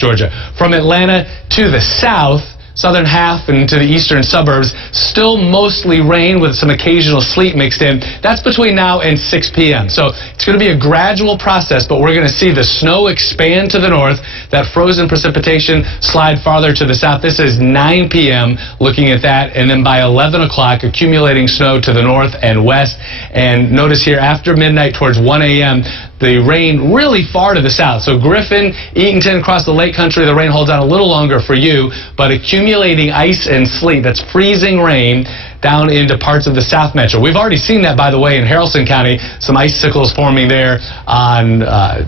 Georgia. From Atlanta to the south, southern half and to the eastern suburbs, still mostly rain with some occasional sleet mixed in. That's between now and 6 p.m. So it's going to be a gradual process, but we're going to see the snow expand to the north, that frozen precipitation slide farther to the south. This is 9 p.m. looking at that, and then by 11 o'clock, accumulating snow to the north and west. And notice here, after midnight towards 1 a.m., the rain really far to the south. So Griffin, Eatonton, across the lake country, the rain holds out a little longer for you, but accumulating ice and sleet, that's freezing rain, down into parts of the South Metro. We've already seen that, by the way, in Haralson County, some icicles forming there on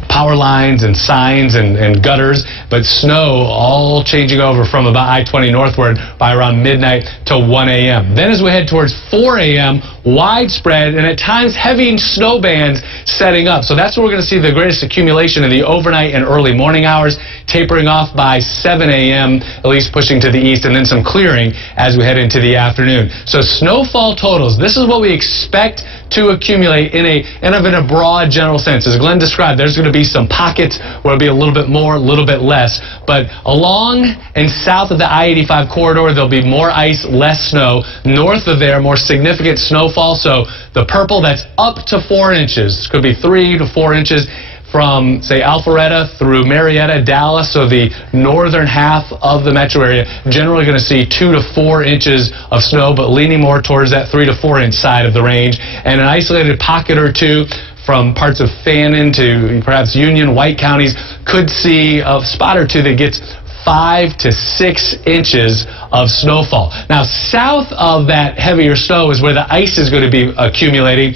power lines and signs and gutters, but snow all changing over from about I-20 northward by around midnight to 1 a.m. Then as we head towards 4 a.m., widespread and at times heavy snow bands setting up. So that's where we're going to see the greatest accumulation in the overnight and early morning hours, tapering off by 7 a.m., at least pushing to the east, and then some clearing as we head into the afternoon. So snowfall totals, this is what we expect to accumulate in a broad general sense. As Glenn described, there's going to be some pockets where it'll be a little bit more, a little bit less. But along and south of the I-85 corridor, there'll be more ice, less snow. North of there, more significant snowfall. So the purple, that's up to 4 inches. Could be 3 to 4 inches. From, say, Alpharetta through Marietta, Dallas, so the northern half of the metro area, generally going to see 2 to 4 inches of snow, but leaning more towards that 3 to 4 inch side of the range. And an isolated pocket or two from parts of Fannin to perhaps Union, White counties could see a spot or two that gets 5 to 6 inches of snowfall. Now, south of that heavier snow is where the ice is going to be accumulating.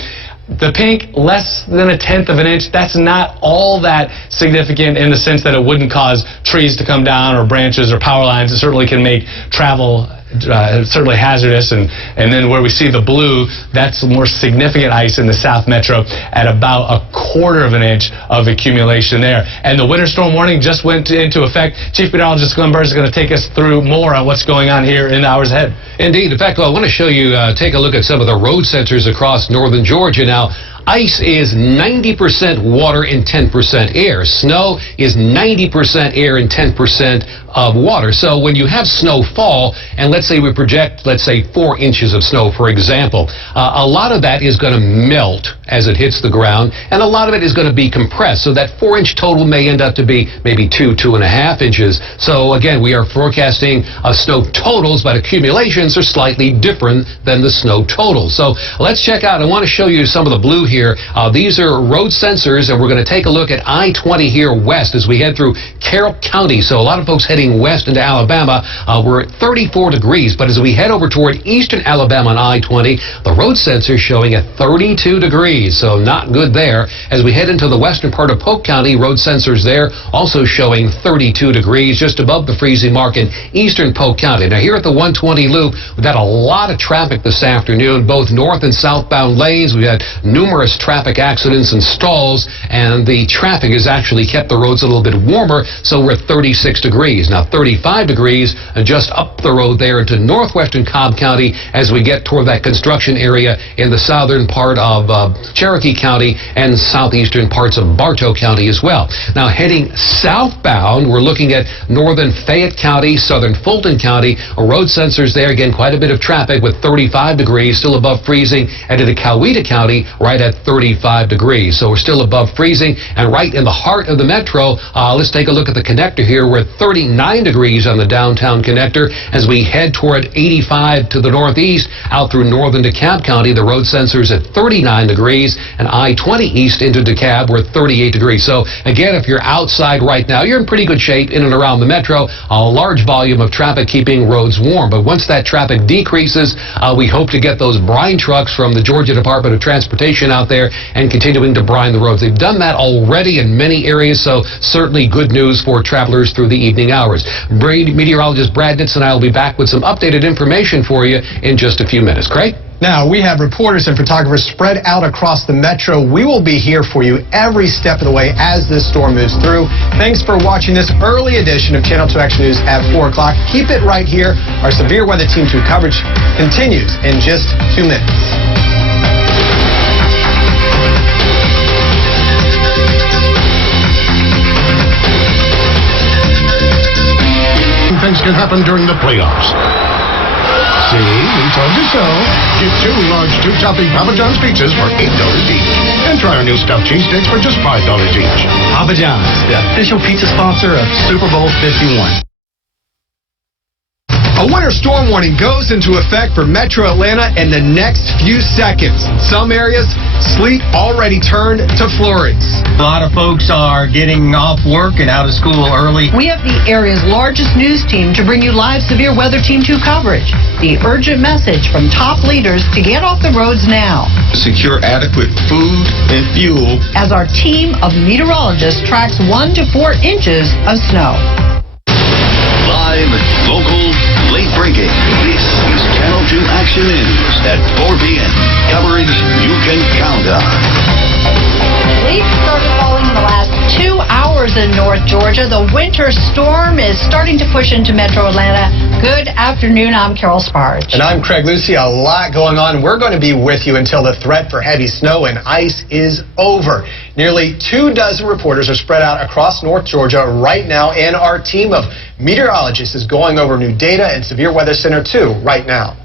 The pink, less than 1/10 of an inch, that's not all that significant in the sense that it wouldn't cause trees to come down or branches or power lines. It certainly can make travel certainly hazardous. And then where we see the blue, that's more significant ice in the South Metro at about 1/4 of an inch of accumulation there. And the winter storm warning just went into effect. Chief Meteorologist Glenn Burrs is going to take us through more on what's going on here in the hours ahead. Indeed. In fact, I want to show you, take a look at some of the road sensors across northern Georgia now. Ice is 90% water and 10% air. Snow is 90% air and 10% of water. So when you have snow fall, and let's say we project, 4 inches of snow, for example, a lot of that is going to melt as it hits the ground, and a lot of it is going to be compressed. So that 4-inch total may end up to be maybe 2.5 inches. So again, we are forecasting snow totals, but accumulations are slightly different than the snow totals. So let's check out. I want to show you some of the blue here. These are road sensors, and we're going to take a look at I-20 here west as we head through Carroll County. So a lot of folks heading west into Alabama, we're at 34 degrees, but as we head over toward eastern Alabama on I-20, the road sensor showing at 32 degrees, so not good there. As we head into the western part of Polk County, road sensors there also showing 32 degrees, just above the freezing mark in eastern Polk County. Now here at the 120 loop, we've had a lot of traffic this afternoon, both north and southbound lanes. We've had numerous traffic accidents and stalls, and the traffic has actually kept the roads a little bit warmer, so we're at 36 degrees. Now 35 degrees just up the road there into northwestern Cobb County as we get toward that construction area in the southern part of Cherokee County and southeastern parts of Bartow County as well. Now heading southbound, we're looking at northern Fayette County, southern Fulton County. Road sensors there, again, quite a bit of traffic with 35 degrees, still above freezing, and into Coweta County, right at 35 degrees. So we're still above freezing, and right in the heart of the metro, let's take a look at the connector here. We're at 39 degrees on the downtown connector. As we head toward 85 to the northeast, out through northern DeKalb County, the road sensors at 39 degrees, and I-20 east into DeKalb, we're at 38 degrees. So again, if you're outside right now, you're in pretty good shape in and around the metro. A large volume of traffic keeping roads warm. But once that traffic decreases, we hope to get those brine trucks from the Georgia Department of Transportation out there and continuing to brine the roads. They've done that already in many areas, so certainly good news for travelers through the evening hours. Meteorologist Brad Nitz and I will be back with some updated information for you in just a few minutes. Craig? Now, we have reporters and photographers spread out across the metro. We will be here for you every step of the way as this storm moves through. Thanks for watching this early edition of Channel 2 Action News at 4 o'clock. Keep it right here. Our severe weather Team 2 coverage continues in just 2 minutes. can happen during the playoffs. See, we told you so. Get 2 large 2-topping Papa John's pizzas for $8 each. And try our new stuffed cheese sticks for just $5 each. Papa John's, the official pizza sponsor of Super Bowl 51. A winter storm warning goes into effect for Metro Atlanta in the next few seconds. In some areas, sleet already turned to flurries. A lot of folks are getting off work and out of school early. We have the area's largest news team to bring you live severe weather Team 2 coverage. The urgent message from top leaders to get off the roads now. Secure adequate food and fuel. As our team of meteorologists tracks 1 to 4 inches of snow. Live, local, late breaking. This is Channel 2 Action News at 4 p.m. Coverage you can count on. Sleet started falling in the last 2 hours in North Georgia. The winter storm is starting to push into Metro Atlanta. Good afternoon. I'm Carol Sparge. And I'm Craig Lucy. A lot going on. We're going to be with you until the threat for heavy snow and ice is over. Nearly 24 reporters are spread out across North Georgia right now, and our team of meteorologists is going over new data and Severe Weather Center 2 right now.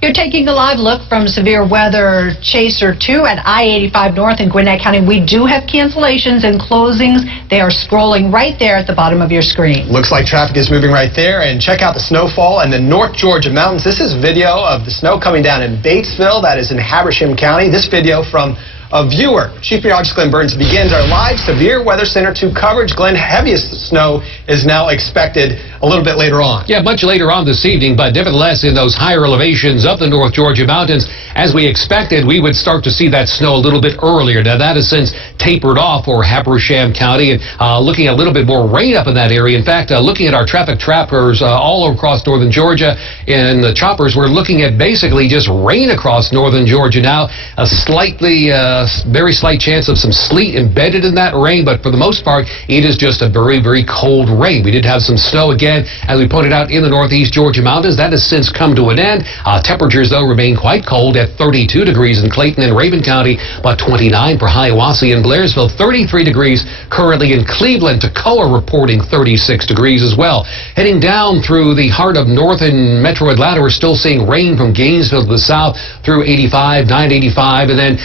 You're taking a live look from Severe Weather Chaser 2 at I-85 North in Gwinnett County. We do have cancellations and closings. They are scrolling right there at the bottom of your screen. Looks like traffic is moving right there. And check out the snowfall in the North Georgia mountains. This is video of the snow coming down in Batesville. That is in Habersham County. This video from a viewer. Chief Meteorologist Glenn Burns begins our live Severe Weather Center 2 coverage. Glenn, heaviest snow is now expected a little bit later on. Yeah, much later on this evening, but nevertheless in those higher elevations of the North Georgia mountains, as we expected, we would start to see that snow a little bit earlier. Now that has since tapered off for Habersham County, and looking at a little bit more rain up in that area. In fact, looking at our traffic trappers all across northern Georgia in the choppers, we're looking at basically just rain across northern Georgia now. A very slight chance of some sleet embedded in that rain, but for the most part, it is just a very, very cold rain. We did have some snow again, as we pointed out, in the northeast Georgia mountains. That has since come to an end. Temperatures, though, remain quite cold at 32 degrees in Clayton and Raven County, about 29 for Hiawassee and Blairsville, 33 degrees currently in Cleveland. Toccoa reporting 36 degrees as well. Heading down through the heart of northern metro Atlanta, we're still seeing rain from Gainesville to the south through 85, 985, and then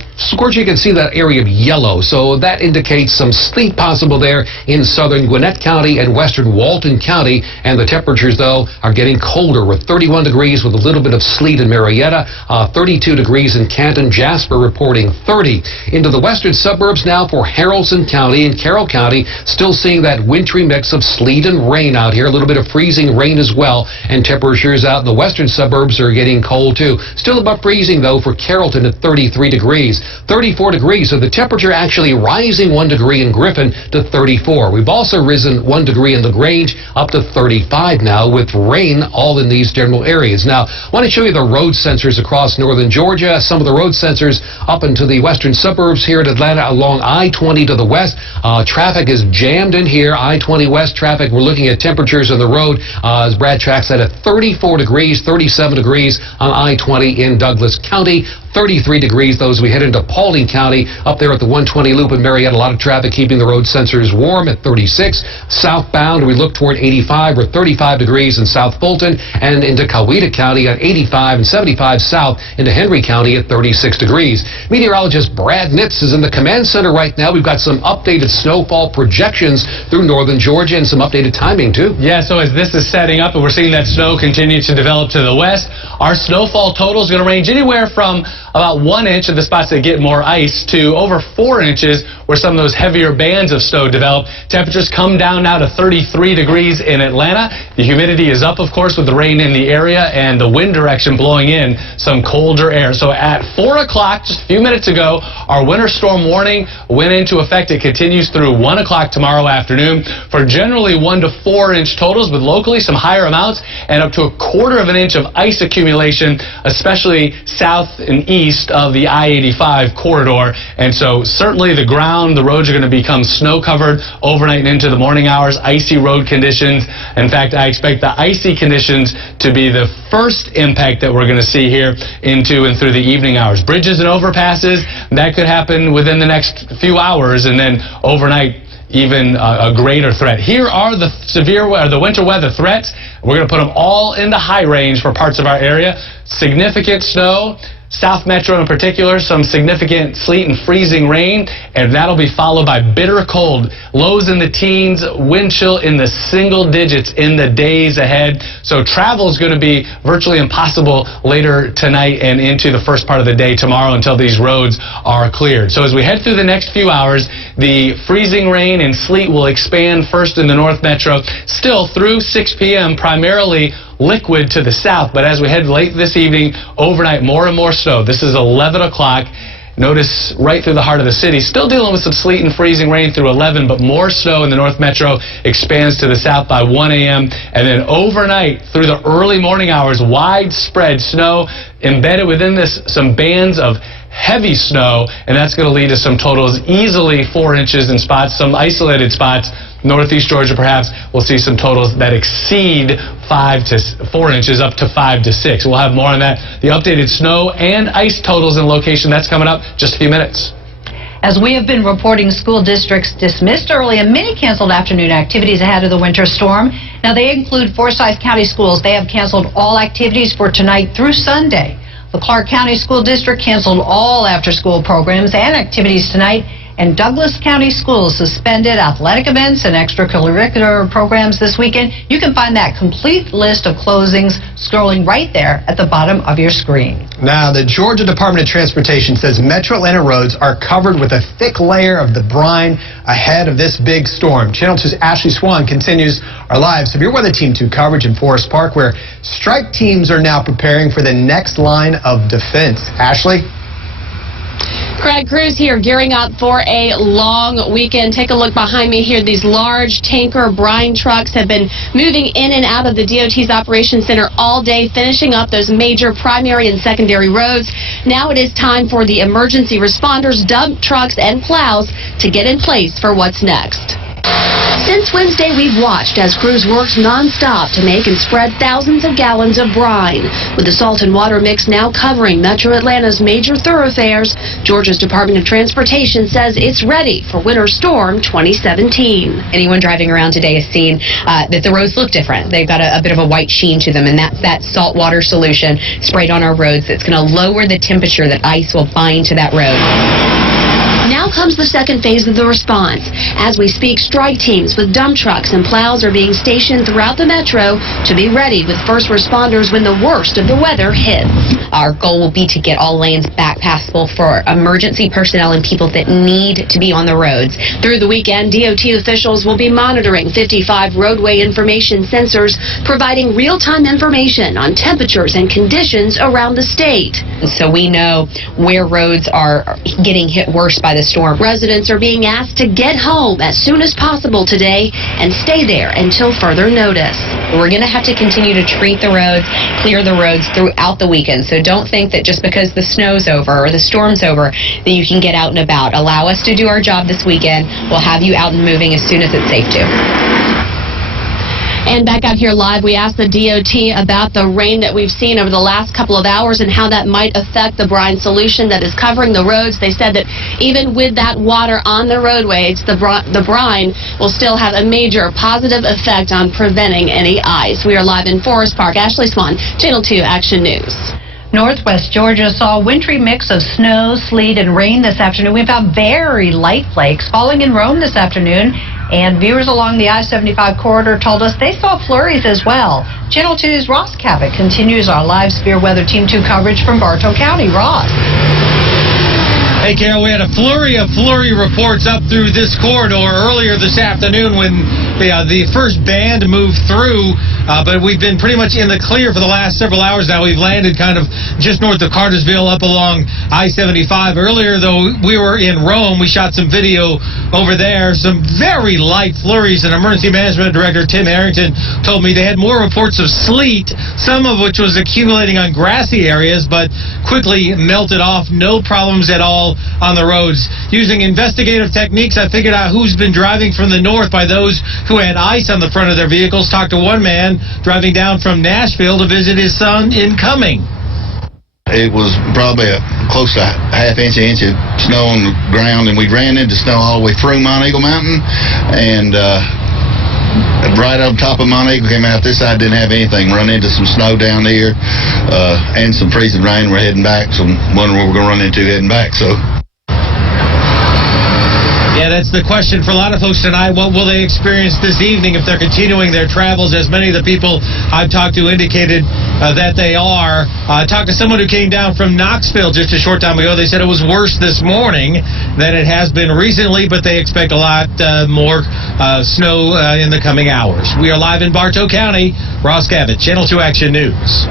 of course, you can see that area of yellow, so that indicates some sleet possible there in southern Gwinnett County and western Walton County. And the temperatures, though, are getting colder with 31 degrees with a little bit of sleet in Marietta, 32 degrees in Canton. Jasper reporting 30. Into the western suburbs now for Haralson County and Carroll County, still seeing that wintry mix of sleet and rain out here, a little bit of freezing rain as well, and temperatures out in the western suburbs are getting cold too. Still above freezing, though, for Carrollton at 33 degrees. 34 degrees, so the temperature actually rising 1 degree in Griffin to 34. We've also risen 1 degree in LaGrange up to 35 now, with rain all in these general areas. Now, I want to show you the road sensors across northern Georgia. Some of the road sensors up into the western suburbs here at Atlanta along I-20 to the west. Traffic is jammed in here. I-20 west traffic, we're looking at temperatures on the road, as Brad tracks that at 34 degrees, 37 degrees on I-20 in Douglas County. 33 degrees, though, as we head into Paulding County, up there at the 120 loop in Marietta. A lot of traffic keeping the road sensors warm at 36. Southbound, we look toward 85 or 35 degrees in South Fulton, and into Coweta County at 85 and 75 south into Henry County at 36 degrees. Meteorologist Brad Nitz is in the command center right now. We've got some updated snowfall projections through northern Georgia and some updated timing, too. Yeah, so as this is setting up and we're seeing that snow continue to develop to the west, our snowfall total is going to range anywhere from about 1 inch of the spots that get more ice to over 4 inches where some of those heavier bands of snow develop. Temperatures come down now to 33 degrees in Atlanta. The humidity is up, of course, with the rain in the area and the wind direction blowing in some colder air. So at 4 o'clock, just a few minutes ago, our winter storm warning went into effect. It continues through 1 o'clock tomorrow afternoon for generally 1 to 4 inch totals, with locally some higher amounts and up to 1/4 of an inch of ice accumulation, especially south and east of the I-85 corridor. And so certainly the ground, the roads are going to become snow covered overnight and into the morning hours. Icy road conditions. In fact, I expect the icy conditions to be the first impact that we're going to see here into and through the evening hours. Bridges and overpasses, that could happen within the next few hours, and then overnight even a greater threat. Here are the the winter weather threats. We're going to put them all in the high range for parts of our area. Significant snow. South Metro in particular, some significant sleet and freezing rain, and that'll be followed by bitter cold. Lows in the teens, wind chill in the single digits in the days ahead. So travel is going to be virtually impossible later tonight and into the first part of the day tomorrow until these roads are cleared. So as we head through the next few hours, the freezing rain and sleet will expand first in the North Metro, still through 6 p.m., primarily liquid to the south, but as we head late this evening, overnight, more and more snow. This is 11 o'clock. Notice right through the heart of the city, still dealing with some sleet and freezing rain through 11, but more snow in the North Metro, expands to the south by 1 a.m. And then overnight through the early morning hours, widespread snow. Embedded within this, some bands of heavy snow, and that's going to lead to some totals easily 4 inches in spots, some isolated spots. Northeast Georgia, perhaps, we'll see some totals that exceed 5 to 4 inches, up to 5 to 6. We'll have more on that. The updated snow and ice totals and location, that's coming up just a few minutes. As we have been reporting, school districts dismissed early and many canceled afternoon activities ahead of the winter storm. Now, they include Forsyth County Schools. They have canceled all activities for tonight through Sunday. The Clark County School District canceled all after-school programs and activities tonight, and Douglas County Schools suspended athletic events and extracurricular programs this weekend. You can find that complete list of closings scrolling right there at the bottom of your screen. Now, the Georgia Department of Transportation says Metro Atlanta roads are covered with a thick layer of the brine ahead of this big storm. Channel 2's Ashley Swan continues our live Severe Weather Team 2 coverage in Forest Park, where strike teams are now preparing for the next line of defense. Ashley? Greg, crews here gearing up for a long weekend. Take a look behind me here. These large tanker brine trucks have been moving in and out of the DOT's Operations Center all day, finishing up those major primary and secondary roads. Now it is time for the emergency responders, dump trucks, and plows to get in place for what's next. Since Wednesday, we've watched as crews worked nonstop to make and spread thousands of gallons of brine. With the salt and water mix now covering Metro Atlanta's major thoroughfares, Georgia's Department of Transportation says it's ready for Winter Storm 2017. Anyone driving around today has seen that the roads look different. They've got a bit of a white sheen to them, and that's that salt water solution sprayed on our roads that's going to lower the temperature that ice will bind to that road. Now comes the second phase of the response. As we speak, strike teams with dump trucks and plows are being stationed throughout the metro to be ready with first responders when the worst of the weather hits. Our goal will be to get all lanes back passable for emergency personnel and people that need to be on the roads. Through the weekend, DOT officials will be monitoring 55 roadway information sensors, providing real-time information on temperatures and conditions around the state. So we know where roads are getting hit worse by the storm. Residents are being asked to get home as soon as possible today and stay there until further notice. We're going to have to continue to treat the roads, clear the roads throughout the weekend. So don't think that just because the snow's over or the storm's over that you can get out and about. Allow us to do our job this weekend. We'll have you out and moving as soon as it's safe to. And back out here live, we asked the DOT about the rain that we've seen over the last couple of hours and how that might affect the brine solution that is covering the roads. They said that even with that water on the roadways, the brine will still have a major positive effect on preventing any ice. We are live in Forest Park. Ashley Swan, Channel 2 Action News. Northwest Georgia saw a wintry mix of snow, sleet, and rain this afternoon. We found very light flakes falling in Rome this afternoon, and viewers along the I-75 corridor told us they saw flurries as well. Channel 2's Ross Cabot continues our live Severe Weather Team 2 coverage from Bartow County. Ross. Hey, Carol, we had a flurry of flurry reports up through this corridor earlier this afternoon when the first band moved through, but we've been pretty much in the clear for the last several hours now. We've landed kind of just north of Cartersville up along I-75. Earlier, though, we were in Rome. We shot some video over there. Some very light flurries, and Emergency Management Director Tim Harrington told me they had more reports of sleet, some of which was accumulating on grassy areas, but quickly melted off. No problems at all on the roads. Using investigative techniques, I figured out who's been driving from the north by those who had ice on the front of their vehicles. Talked to one man driving down from Nashville to visit his son in Cumming. It was probably close to half inch of snow on the ground, and we ran into snow all the way through Mount Eagle Mountain, and right on top of Mount Eagle, came out this side, didn't have anything. Run into some snow down there, and some freezing rain. We're heading back, so I'm wondering what we're going to run into heading back. So. Yeah, that's the question for a lot of folks tonight. What will they experience this evening if they're continuing their travels? As many of the people I've talked to indicated that they are. I talked to someone who came down from Knoxville just a short time ago. They said it was worse this morning than it has been recently, but they expect a lot more snow in the coming hours. We are live in Bartow County. Ross Gavitt, Channel 2 Action News.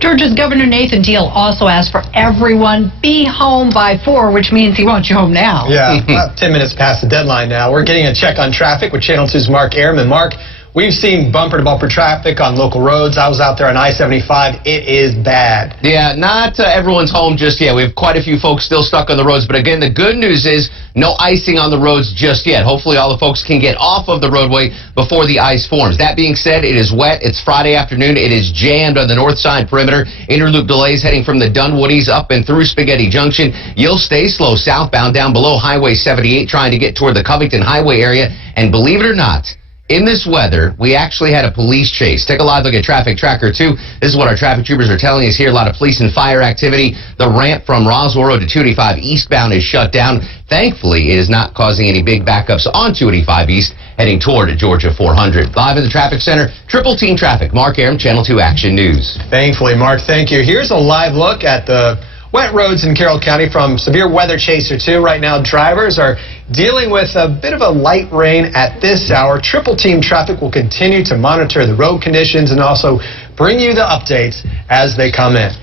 Georgia's Governor Nathan Deal also asked for everyone be home by 4, which means he wants you home now. Yeah, about 10 minutes past the deadline now. We're getting a check on traffic with Channel 2's Mark Airman. Mark, we've seen bumper-to-bumper traffic on local roads. I was out there on I-75. It is bad. Yeah, not everyone's home just yet. We have quite a few folks still stuck on the roads. But again, the good news is no icing on the roads just yet. Hopefully all the folks can get off of the roadway before the ice forms. That being said, it is wet. It's Friday afternoon. It is jammed on the north side perimeter. Interloop delays heading from the Dunwoodies up and through Spaghetti Junction. You'll stay slow southbound down below Highway 78 trying to get toward the Covington Highway area. And believe it or not, in this weather, we actually had a police chase. Take a live look at Traffic Tracker 2. This is what our traffic troopers are telling us here. A lot of police and fire activity. The ramp from Roswell Road to 285 eastbound is shut down. Thankfully, it is not causing any big backups on 285 East heading toward Georgia 400. Live in the traffic center, Triple Team Traffic. Mark Aram, Channel 2 Action News. Thankfully, Mark, thank you. Here's a live look at the wet roads in Carroll County from Severe Weather Chaser 2. Right now, drivers are dealing with a bit of a light rain at this hour. Triple Team Traffic will continue to monitor the road conditions and also bring you the updates as they come in.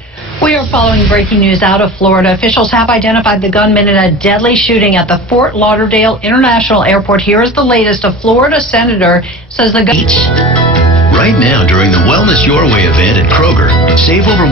We are following breaking news out of Florida. Officials have identified the gunman in a deadly shooting at the Fort Lauderdale International Airport. Here is the latest. A Florida senator says the Right now, during the Wellness Your Way event at Kroger, save over